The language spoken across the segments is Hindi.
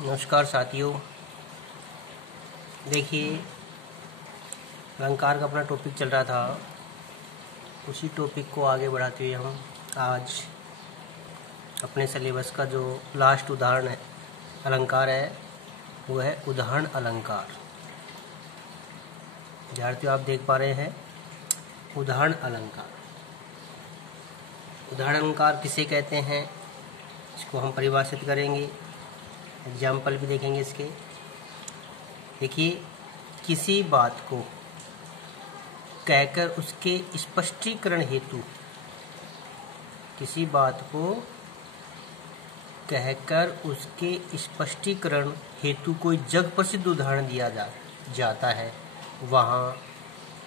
नमस्कार साथियों। देखिए, अलंकार का अपना टॉपिक चल रहा था। उसी टॉपिक को आगे बढ़ाते हुए हम आज अपने सिलेबस का जो लास्ट उदाहरण है अलंकार है वो है उदाहरण अलंकार। विद्यार्थियों, आप देख पा रहे हैं उदाहरण अलंकार। उदाहरण अलंकार किसे कहते हैं इसको हम परिभाषित करेंगे, एग्जाम्पल भी देखेंगे इसके। देखिए, किसी बात को कहकर उसके स्पष्टीकरण हेतु, किसी बात को कहकर उसके स्पष्टीकरण हेतु कोई जग प्रसिद्ध उदाहरण दिया जाता है, वहाँ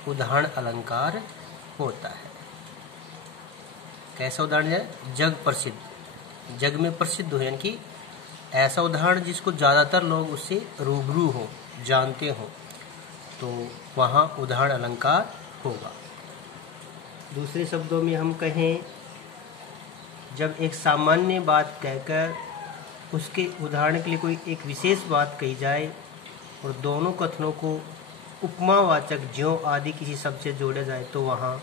उदाहरण अलंकार होता है। कैसा उदाहरण है? जग प्रसिद्ध, जग में प्रसिद्ध हो, यानी कि ऐसा उदाहरण जिसको ज़्यादातर लोग उससे रूबरू हो, जानते हो, तो वहाँ उदाहरण अलंकार होगा। दूसरे शब्दों में हम कहें, जब एक सामान्य बात कहकर उसके उदाहरण के लिए कोई एक विशेष बात कही जाए और दोनों कथनों को उपमावाचक ज्यों आदि किसी शब्द से जोड़ा जाए तो वहाँ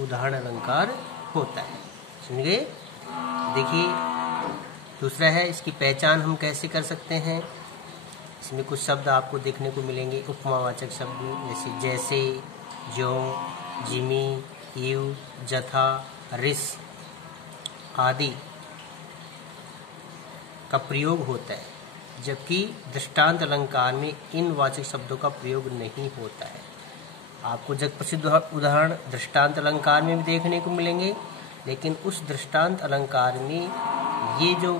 उदाहरण अलंकार होता है। समझ गए? देखिए, दूसरा है इसकी पहचान हम कैसे कर सकते हैं। इसमें कुछ शब्द आपको देखने को मिलेंगे उपमावाचक शब्द में, जैसे, ज्यों, जिमी, इव, जथा, रिस आदि का प्रयोग होता है, जबकि दृष्टांत अलंकार में इन वाचक शब्दों का प्रयोग नहीं होता है। आपको जग प्रसिद्ध उदाहरण दृष्टांत अलंकार में भी देखने को मिलेंगे, लेकिन उस दृष्टांत अलंकार में ये जो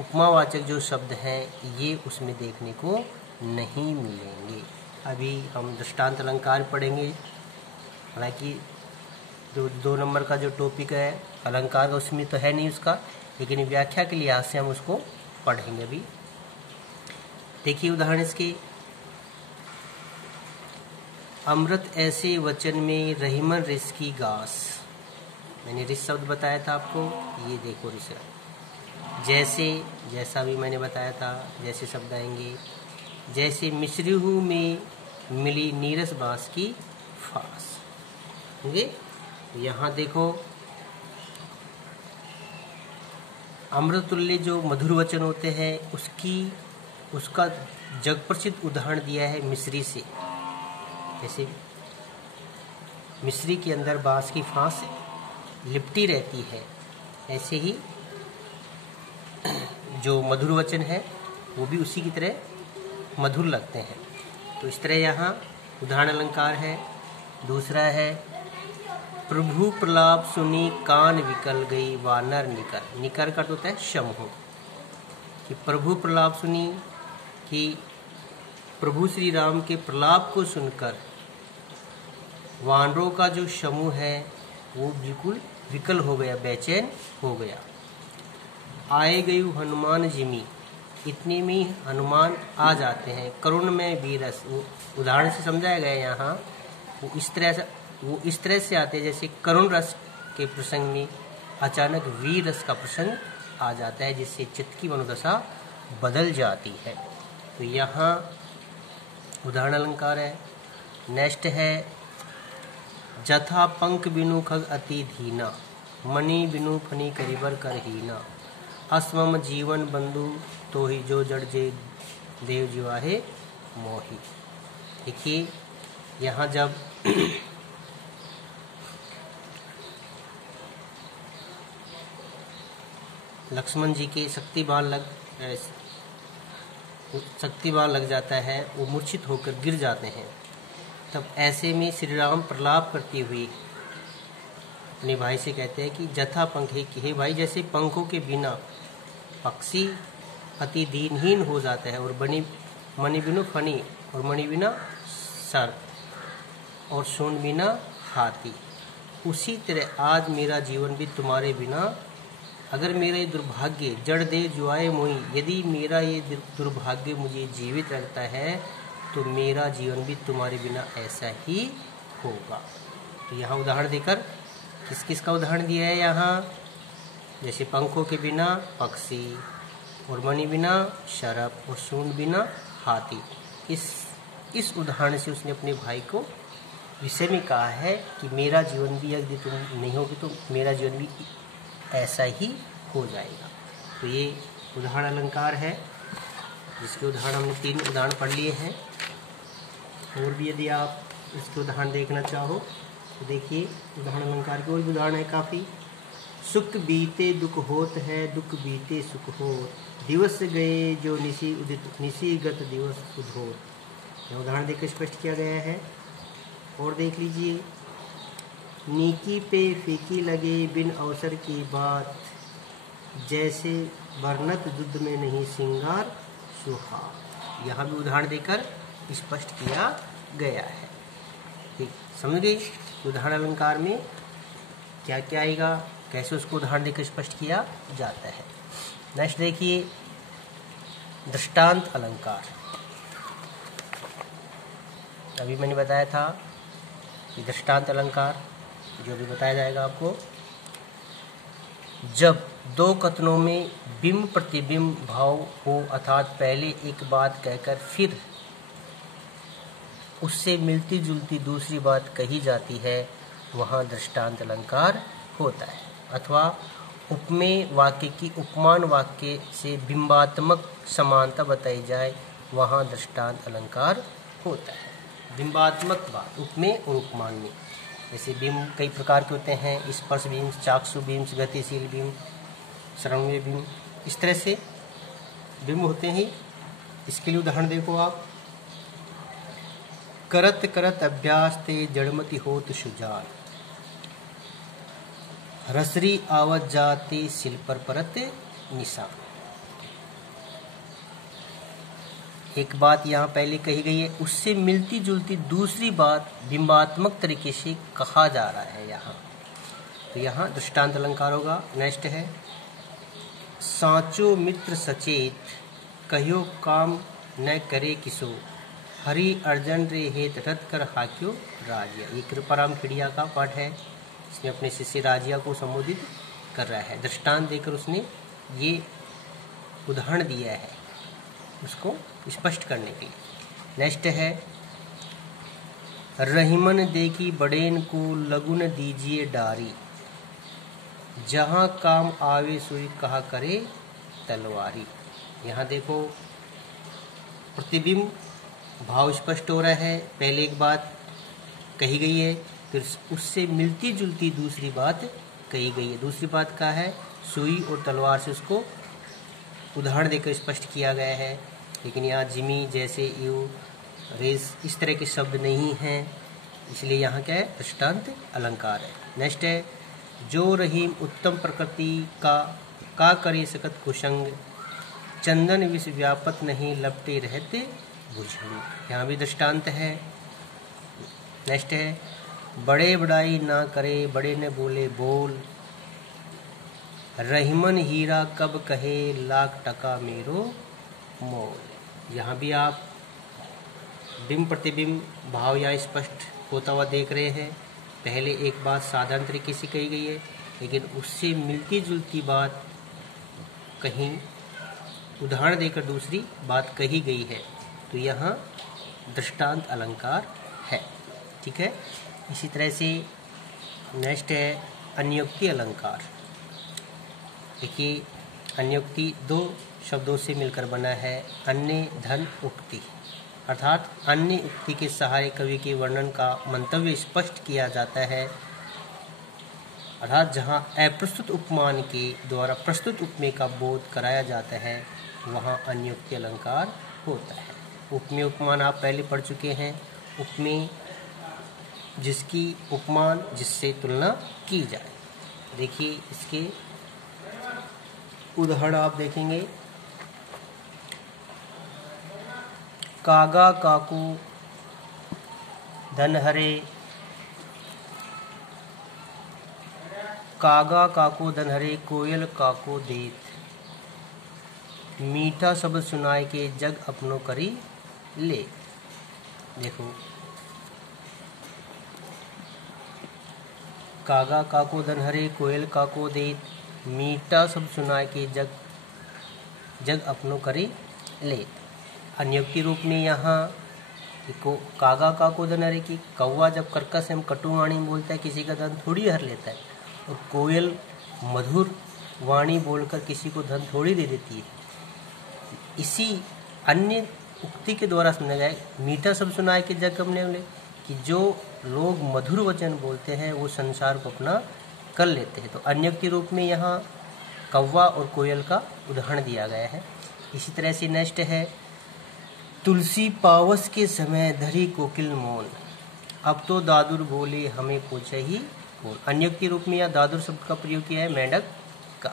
उपमावाचक जो शब्द हैं ये उसमें देखने को नहीं मिलेंगे। अभी हम दृष्टांत अलंकार पढ़ेंगे। हालांकि जो 2 नंबर का जो टॉपिक है अलंकार का उसमें तो है नहीं उसका, लेकिन व्याख्या के लिहाज से हम उसको पढ़ेंगे। अभी देखिए उदाहरण इसके, अमृत ऐसे वचन में रहीमन रिस की गास। मैंने रिस शब्द बताया था आपको, ये देखो रिस। जैसे, जैसा भी मैंने बताया था, जैसे शब्द आएंगे। जैसे मिश्रिहू में मिली नीरस बांस की फांस। यहाँ देखो, अमृतुल्य जो मधुर वचन होते हैं उसका जग प्रसिद्ध उदाहरण दिया है मिश्री से। जैसे मिश्री के अंदर बांस की फांस लिपटी रहती है, ऐसे ही जो मधुर वचन है वो भी उसी की तरह मधुर लगते हैं। तो इस तरह यहाँ उदाहरण अलंकार है। दूसरा है, प्रभु प्रलाप सुनी कान विकल गई वानर निकर। निकर का होता है शम्भु, कि प्रभु प्रलाप सुनी, कि प्रभु श्री राम के प्रलाप को सुनकर वानरों का जो समूह है वो बिल्कुल विकल हो गया, बेचैन हो गया। आए गई हनुमान जिमी, इतने में हनुमान आ जाते हैं। करुण में वीरस, वो उदाहरण से समझाया गया यहाँ। वो इस तरह से आते हैं जैसे करुण रस के प्रसंग में अचानक वीर रस का प्रसंग आ जाता है, जिससे चित्त की मनोदशा बदल जाती है। तो यहाँ उदाहरण अलंकार है। नेक्स्ट है, जथा पंख बिनु खग अति धीना, मणि बिनु फनी करिबर कर हीना, अस्मम जीवन बंधु तो ही जो जड़ जे देव जीवाहे मोही। देखिए, यहाँ जब लक्ष्मण जी के शक्तिबाण लग जाता है, वो मूर्छित होकर गिर जाते हैं, तब ऐसे में श्री राम प्रलाप करते हुए अपने भाई से कहते हैं कि जथा पंख, हे भाई, जैसे पंखों के बिना पक्षी अति दीनहीन हो जाता है, और मणि बिनु फनी, और मणि बिना सर, और सूंड बिना हाथी, उसी तरह आज मेरा जीवन भी तुम्हारे बिना, अगर मेरा ये दुर्भाग्य जड़ दे जुआए मोही, यदि मेरा ये दुर्भाग्य मुझे जीवित रखता है तो मेरा जीवन भी तुम्हारे बिना ऐसा ही होगा। तो यहाँ उदाहरण देकर किस किस का उदाहरण दिया है यहाँ, जैसे पंखों के बिना पक्षी, और मणि बिना शरप और सूंड बिना हाथी। इस उदाहरण से उसने अपने भाई को विषय में कहा है कि मेरा जीवन भी यदि तुम नहीं होगी तो मेरा जीवन भी ऐसा ही हो जाएगा। तो ये उदाहरण अलंकार है, जिसके उदाहरण हमने 3 उदाहरण पढ़ लिए हैं। और भी यदि आप इसके उदाहरण देखना चाहो तो देखिए, उदाहरण अलंकार के और भी उदाहरण है काफ़ी। सुख बीते दुख होत है, दुख बीते सुख होत, दिवस गए जो निशी उदित, निशी गत दिवस उद्होत। यह उदाहरण देकर स्पष्ट किया गया है। और देख लीजिए, नीकी पे फीकी लगे बिन अवसर की बात, जैसे वर्णत युद्ध में नहीं सिंगार सुहाग। यहाँ भी उदाहरण देकर स्पष्ट किया गया है। ठीक, समझ गए उदाहरण अलंकार में क्या क्या आएगा, कैसे उसको उदाहरण देकर स्पष्ट किया जाता है। नेक्स्ट देखिए, दृष्टांत अलंकार। अभी मैंने बताया था कि दृष्टांत अलंकार जो भी बताया जाएगा आपको, जब 2 कथनों में बिंब प्रतिबिंब भाव हो, अर्थात पहले एक बात कहकर फिर उससे मिलती जुलती दूसरी बात कही जाती है, वहाँ दृष्टांत अलंकार होता है। अथवा उपमेय वाक्य की उपमान वाक्य से बिंबात्मक समानता बताई जाए, वहाँ दृष्टांत अलंकार होता है। बिंबात्मक बात उपमेय और उपमान में, जैसे बिंब कई प्रकार के होते हैं, स्पर्श बिंब, चाक्षु बिंब, गतिशील बिंब, श्रवणीय बिंब, इस तरह से बिंब होते हैं। इसके लिए उदाहरण देखो आप, करत करत अभ्यास ते जड़मति होत सुजान, रसरी आवत जाते सिल पर परत निशान। एक बात यहाँ पहले कही गई है, उससे मिलती जुलती दूसरी बात बिंबात्मक तरीके से कहा जा रहा है यहाँ, तो यहाँ दृष्टांत अलंकार होगा। नेक्स्ट है, साचो मित्र सचेत, कहियो काम न करे किसो, हरि अर्जन रे हेत रत कर हाक्यो राजिया। ये कृपाराम खिड़िया का पाठ है, इसमें अपने शिष्य राजिया को संबोधित कर रहा है। दृष्टांत देकर उसने ये उदाहरण दिया है उसको स्पष्ट करने के लिए। नेक्स्ट है, रहीमन देखी बड़ेन को लगुन दीजिए डारी, जहाँ काम आवे सोई कहा करे तलवारी। यहाँ देखो, प्रतिबिंब भाव स्पष्ट हो रहा है, पहले एक बात कही गई है, फिर उससे मिलती जुलती दूसरी बात कही गई है। दूसरी बात क्या है, सुई और तलवार से उसको उदाहरण देकर स्पष्ट किया गया है। लेकिन यहाँ जिमी, जैसे, यू, रेस, इस तरह के शब्द नहीं हैं, इसलिए यहाँ क्या है, दृष्टांत अलंकार है। नेक्स्ट है, जो रहीम उत्तम प्रकृति का करे सकत कुसंग, चंदन विष व्यापत नहीं लपटे रहते भुजंग। यहाँ भी दृष्टांत है। नेक्स्ट है, बड़े बड़ाई ना करे बड़े न बोले बोल, रहीमन हीरा कब कहे लाख टका मेरो मोल। यहाँ भी आप बिंब प्रतिबिंब भाव यहाँ स्पष्ट होता हुआ देख रहे हैं। पहले एक बात साधारण तरीके से कही गई है, लेकिन उससे मिलती जुलती बात कहीं उदाहरण देकर दूसरी बात कही गई है, तो यहाँ दृष्टांत अलंकार है। ठीक है, इसी तरह से नेक्स्ट है अन्योक्ति अलंकार। देखिए, अन्योक्ति 2 शब्दों से मिलकर बना है, अन्य धन उक्ति, अर्थात अन्य उक्ति के सहारे कवि के वर्णन का मंतव्य स्पष्ट किया जाता है, अर्थात जहाँ अप्रस्तुत उपमान के द्वारा प्रस्तुत उपमेय का बोध कराया जाता है, वहाँ अन्योक्ति अलंकार होता है। उपमेय उपमान आप पहले पढ़ चुके हैं। उपमेय जिसकी उपमान जिससे तुलना की जाए। देखिए, इसके उदाहरण आप देखेंगे, कागा काकू धनहरे, कागा काको धनहरे कोयल काको देत, मीठा शब्द सुनाए के जग अपनो करी ले। देखो, कागा काको धनहरे कोयल काको देत, मीठा शब्द सुनाए के जग जग अपनो करे ले। अन्योक्ति रूप में यहाँ को कागा का को दनरे की कौवा जब कर्कश एवं कटु वाणी बोलता है किसी का धन थोड़ी हर लेता है, और कोयल मधुर वाणी बोलकर किसी को धन थोड़ी दे देती है। इसी अन्य उक्ति के द्वारा समझा जाए, मीठा सब सुनाए कि जग हमने बोले कि जो लोग मधुर वचन बोलते हैं वो संसार को अपना कर लेते हैं। तो अन्योक्ति रूप में यहाँ कौवा और कोयल का उदाहरण दिया गया है। इसी तरह से नेक्स्ट है, तुलसी पावस के समय धरी कोकिल मौन, अब तो दादुर बोले हमें पूछे ही कौन। अन्योक्ति रूप में यह दादुर शब्द का प्रयोग किया है मेंढक का।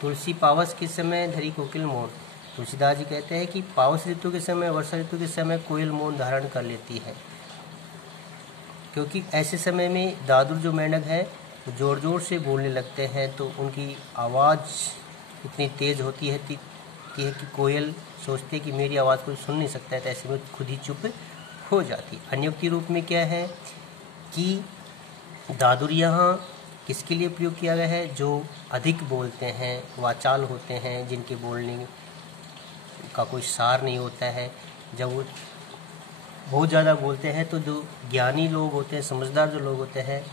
तुलसी पावस के समय धरी कोकिल मौन, तुलसीदास जी कहते हैं कि पावस ऋतु के समय, वर्षा ऋतु के समय कोयल मौन धारण कर लेती है, क्योंकि ऐसे समय में दादुर जो मेंढक है वो जोर जोर से बोलने लगते हैं, तो उनकी आवाज़ इतनी तेज़ होती है कि कोयल सोचते कि मेरी आवाज़ कोई सुन नहीं सकता है, तो ऐसे में खुद ही चुप हो जाती। अन्योक्ति रूप में क्या है कि दादुर यहाँ किसके लिए प्रयोग किया गया है, जो अधिक बोलते हैं, वाचाल होते हैं, जिनके बोलने का कोई सार नहीं होता है। जब वो बहुत ज़्यादा बोलते हैं तो जो ज्ञानी लोग होते हैं, समझदार जो लोग होते हैं,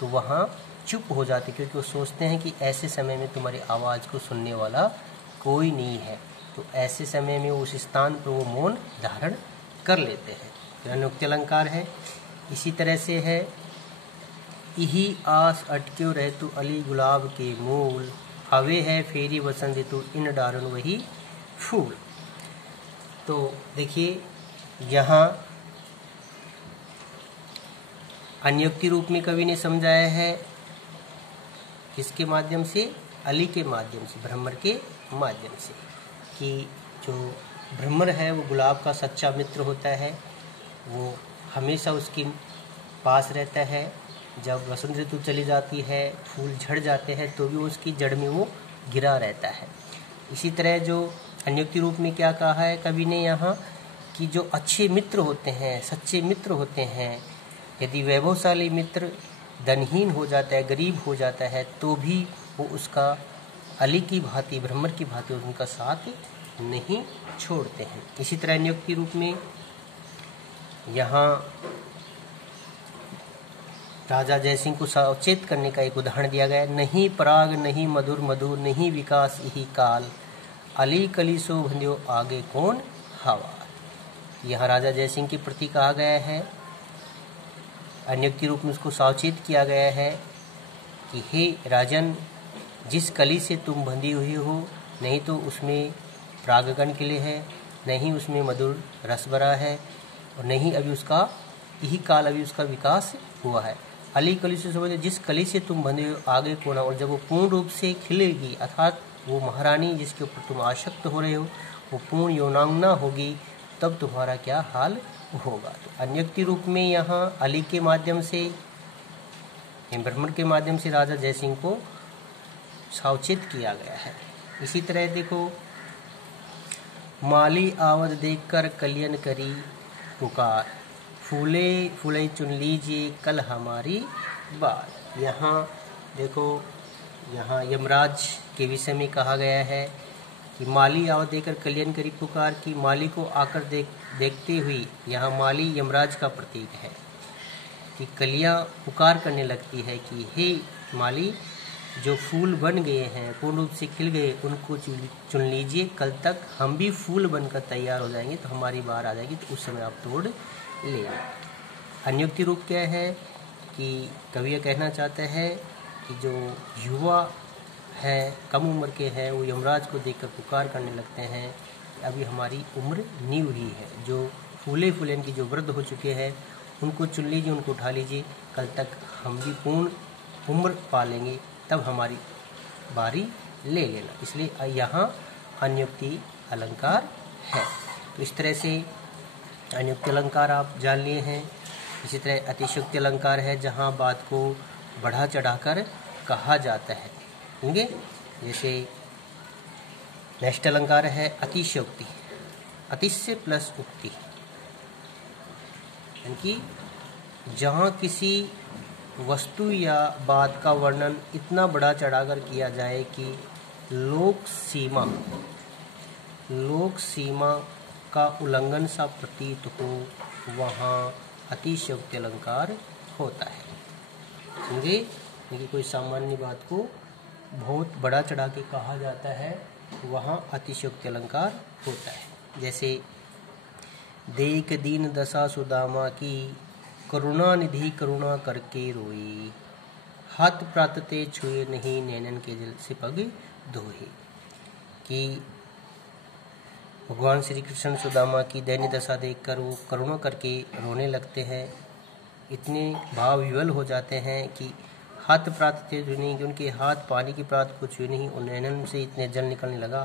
तो वहाँ चुप हो जाते, क्योंकि वो सोचते हैं कि ऐसे समय में तुम्हारी आवाज़ को सुनने वाला कोई नहीं है, तो ऐसे समय में उस स्थान पर वो मौन धारण कर लेते हैं। तो अन्योक्ति अलंकार है। इसी तरह से है, यही आस अटक्यो रह तू अली गुलाब के मूल, हवे है फेरी वसंत ऋतु इन डारन वही फूल। तो देखिए यहाँ अन्योक्ति रूप में कवि ने समझाया है किसके माध्यम से, अली के माध्यम से, भ्रमर के माध्यम से, कि जो भ्रमर है वो गुलाब का सच्चा मित्र होता है, वो हमेशा उसके पास रहता है। जब वसंत ऋतु चली जाती है, फूल झड़ जाते हैं, तो भी उसकी जड़ में वो गिरा रहता है। इसी तरह जो अन्योक्ति रूप में क्या कहा है कवि ने यहाँ, कि जो अच्छे मित्र होते हैं, सच्चे मित्र होते हैं, यदि वैभवशाली मित्र धनहीन हो जाता है, गरीब हो जाता है, तो भी वो उसका अली की भांति, भ्रमर की भांति उनका साथ नहीं छोड़ते हैं। इसी तरह अन्योक्ति रूप में यहाँ राजा जयसिंह को सचेत करने का एक उदाहरण दिया गया है, नहीं पराग नहीं मधुर मधुर, नहीं विकास यही काल, अली कली सो भंध्यो आगे कौन हवा। यहाँ राजा जयसिंह के प्रति कहा गया है, अन्योक्ति रूप में उसको सावचेत किया गया है कि हे राजन, जिस कली से तुम बंधी हुई हो, नहीं तो उसमें परागगण खिले हैं, नहीं उसमें मधुर रस भरा है, और नहीं अभी उसका यही काल अभी उसका विकास हुआ है। अली कली से समझो, जिस कली से तुम बंधे हो आगे कौन, और जब वो पूर्ण रूप से खिलेगी, अर्थात वो महारानी जिसके ऊपर तुम आसक्त हो रहे हो वो पूर्ण यौनांगना होगी, तब तुम्हारा क्या हाल होगा। तो अन्योक्ति रूप में यहाँ अली के माध्यम से, भ्रमर के माध्यम से राजा जयसिंह को सावचेत किया गया है। इसी तरह देखो, माली आवद देखकर कलियन करी पुकार, फूले फूले चुन लीजिए कल हमारी बात। यहाँ देखो, यहाँ यमराज के विषय में कहा गया है कि माली आवत देकर कलियन करी पुकार, की माली को आकर देखते हुए, यहाँ माली यमराज का प्रतीक है, कि कलियाँ पुकार करने लगती है कि हे माली, जो फूल बन गए हैं, पूर्ण रूप से खिल गए, उनको चुन लीजिए, कल तक हम भी फूल बनकर तैयार हो जाएंगे, तो हमारी बार आ जाएगी, तो उस समय आप तोड़ ले। अन्योक्ति रूप क्या है कि कवि यह कहना चाहते हैं कि जो युवा है, कम उम्र के हैं, वो यमराज को देखकर पुकार करने लगते हैं, अभी हमारी उम्र नहीं हुई है, जो फूले फूलन की जो वृद्ध हो चुके हैं उनको चुन लीजिए, उनको उठा लीजिए, कल तक हम भी पूर्ण उम्र पा लेंगे, तब हमारी बारी ले लेना। इसलिए यहाँ अन्योक्ति अलंकार है। तो इस तरह से अन्योक्ति अलंकार आप जान लिए हैं। इसी तरह अतिशयोक्ति अलंकार है, जहाँ बात को बढ़ा चढ़ाकर कहा जाता है, होंगे। जैसे नेक्स्ट अलंकार है अतिशयोक्ति, अतिशय प्लस उक्ति, यानी कि जहाँ किसी वस्तु या बात का वर्णन इतना बढ़ा चढ़ाकर किया जाए कि लोक सीमा लोक सीमा का उल्लंघन सा प्रतीत हो, वहाँ अतिशयोक्ति अलंकार होता है। समझे? देखिए, कोई सामान्य बात को बहुत बड़ा चढ़ा के कहा जाता है, वहाँ अतिशयोक्ति अलंकार होता है। जैसे देख दीन दशा सुदामा की, करुणा निधि करुणा करके रोई, हाथ प्रातते छुए नहीं नैनन के जल से पग धोए। कि भगवान श्री कृष्ण सुदामा की दयनीय दशा देखकर वो करुणा करके रोने लगते हैं, इतने भाव विवल हो जाते हैं कि हाथ प्रातते छुए नहीं, कि उनके हाथ पानी की प्रात को छुए नहीं और नैनन से इतने जल निकलने लगा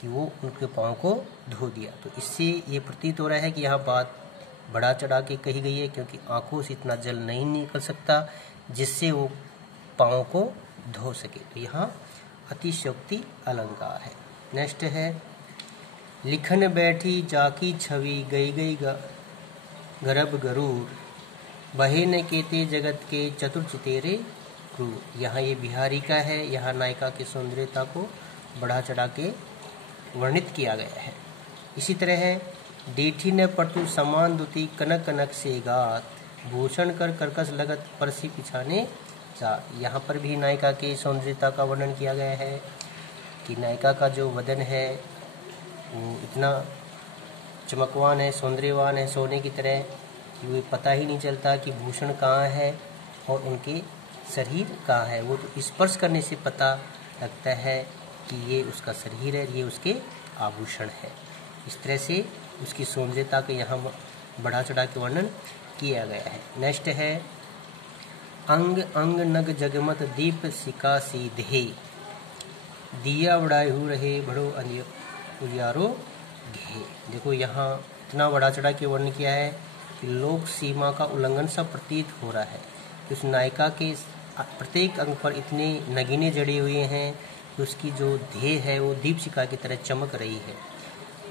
कि वो उनके पाँव को धो दिया। तो इससे ये प्रतीत हो रहा है कि यहाँ बात बढ़ा चढ़ा के कही गई है, क्योंकि आंखों से इतना जल नहीं निकल सकता जिससे वो पाँव को धो सके। तो यहाँ अतिशयोक्ति अलंकार है। नेक्स्ट है, लिखन बैठी जाकी छवि, गई गई गर्भ गरूर, बहे न केते जगत के चतुर चितेरे क्रूर। यहाँ ये बिहारी का है। यहाँ नायिका की सौंदर्यता को बढ़ा चढ़ा के वर्णित किया गया है। इसी तरह है, डेठी न पटु समान दुति, कनक कनक से गात, भूषण कर कर्कश लगत परसी पिछाने जा। यहाँ पर भी नायिका की सौंदर्यता का वर्णन किया गया है कि नायिका का जो वदन है वो इतना चमकवान है, सौंदर्यवान है, सोने की तरह, कि वो पता ही नहीं चलता कि भूषण कहाँ है और उनके शरीर कहाँ है। वो तो स्पर्श करने से पता लगता है कि ये उसका शरीर है, ये उसके आभूषण है। इस तरह से उसकी सौंदर्यता के यहाँ बढ़ा चढ़ा के वर्णन किया गया है। नेक्स्ट है, अंग अंग नग जगमत दीप सिका सीधे, दिया उड़ायु रहे बड़ो उजियारो घे। देखो, यहाँ इतना बढ़ा चढ़ा के वर्णन किया है कि लोक सीमा का उल्लंघन सा प्रतीत हो रहा है कि उस नायिका के प्रत्येक अंग पर इतने नगीने जड़े हुए हैं कि उसकी जो ध्येय है वो दीपशिखा की तरह चमक रही है।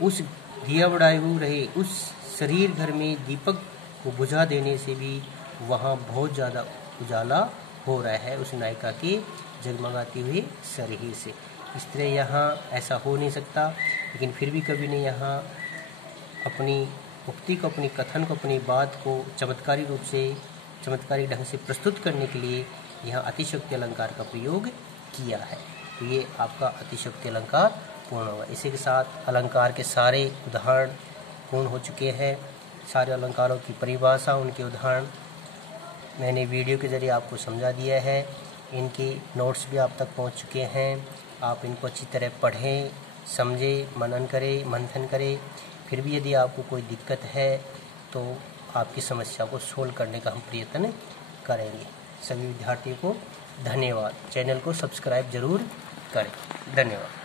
उस दिया उड़ायु रहे उस शरीर घर में दीपक को बुझा देने से भी वहाँ बहुत ज़्यादा उजाला हो रहा है उस नायिका के जगमगाती हुई शरीर से। इस तरह यहाँ ऐसा हो नहीं सकता, लेकिन फिर भी कवि ने यहाँ अपनी उक्ति को, अपनी कथन को, अपनी बात को चमत्कारी रूप से, चमत्कारी ढंग से प्रस्तुत करने के लिए यहाँ अतिशयोक्ति अलंकार का प्रयोग किया है। तो ये आपका अतिशयोक्ति अलंकार पूर्ण होगा। इसी के साथ अलंकार के सारे उदाहरण पूर्ण हो चुके हैं। सारे अलंकारों की परिभाषा, उनके उदाहरण मैंने वीडियो के ज़रिए आपको समझा दिया है। इनके नोट्स भी आप तक पहुंच चुके हैं। आप इनको अच्छी तरह पढ़ें, समझें, मनन करें, मंथन करें। फिर भी यदि आपको कोई दिक्कत है तो आपकी समस्या को सोल्व करने का हम प्रयत्न करेंगे। सभी विद्यार्थियों को धन्यवाद। चैनल को सब्सक्राइब जरूर करें। धन्यवाद।